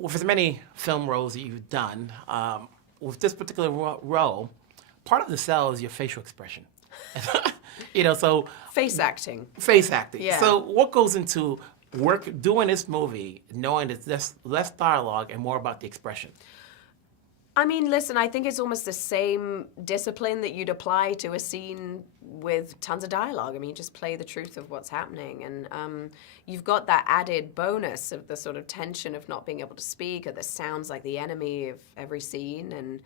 with as many film roles that you've done, with this particular role, part of the sell is your facial expression. So Face acting. face acting. Yeah. So what goes into doing this movie, knowing that there's less dialogue and more about the expression? I mean, listen, I think it's almost the same discipline that you'd apply to a scene with tons of dialogue. I mean, you just play the truth of what's happening. And you've got that added bonus of the sort of tension of not being able to speak, or the sounds like the enemy of every scene. And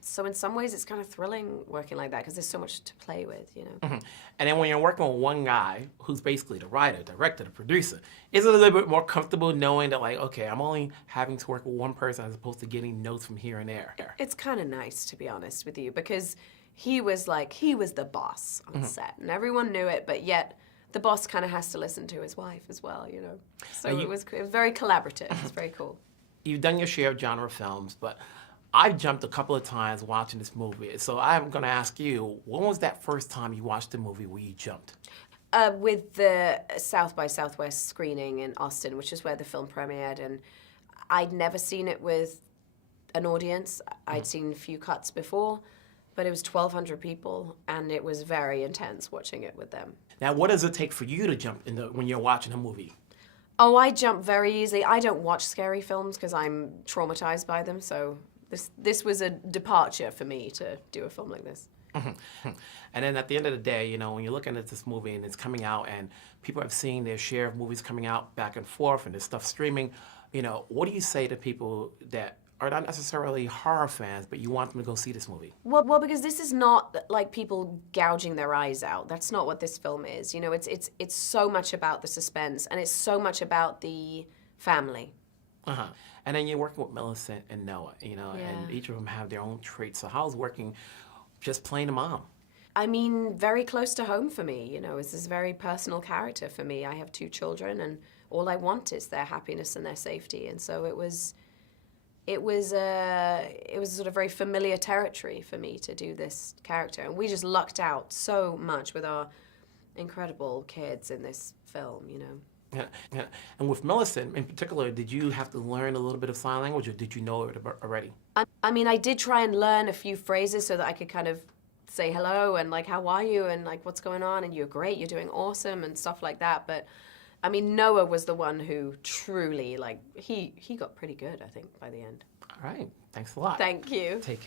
so in some ways, it's kind of thrilling working like that because there's so much to play with, Mm-hmm. And then when you're working with one guy who's basically the writer, director, the producer, is it a little bit more comfortable knowing that, like, okay, I'm only having to work with one person as opposed to getting notes from here and there? It's kind of nice, to be honest with you, because he was the boss on set, and everyone knew it, but yet the boss kind of has to listen to his wife as well, So it was very collaborative. It's very cool. You've done your share of genre films, but I've jumped a couple of times watching this movie. So I'm going to ask you, when was that first time you watched the movie where you jumped? With the South by Southwest screening in Austin, which is where the film premiered, and I'd never seen it with an audience. I'd seen a few cuts before, but it was 1,200 people, and it was very intense watching it with them. Now, what does it take for you to jump when you're watching a movie? Oh, I jump very easily. I don't watch scary films because I'm traumatized by them, so this was a departure for me to do a film like this. And then at the end of the day, when you're looking at this movie and it's coming out and people have seen their share of movies coming out back and forth and there's stuff streaming, what do you say to people that are not necessarily horror fans, but you want them to go see this movie? Well, because this is not like people gouging their eyes out. That's not what this film is. It's so much about the suspense, and it's so much about the family. And then you're working with Millicent and Noah, and each of them have their own traits. So how's working just playing a mom? I mean, very close to home for me. It's this very personal character for me. I have 2 children, and all I want is their happiness and their safety. And so it was sort of very familiar territory for me to do this character. And we just lucked out so much with our incredible kids in this film, Yeah. And with Millicent in particular, did you have to learn a little bit of sign language, or did you know it already? I mean, I did try and learn a few phrases so that I could kind of say hello and like, how are you, and like, what's going on, and you're great, you're doing awesome, and stuff like that. But I mean, Noah was the one who truly, like, he got pretty good, I think, by the end. All right. Thanks a lot. Thank you. Take care.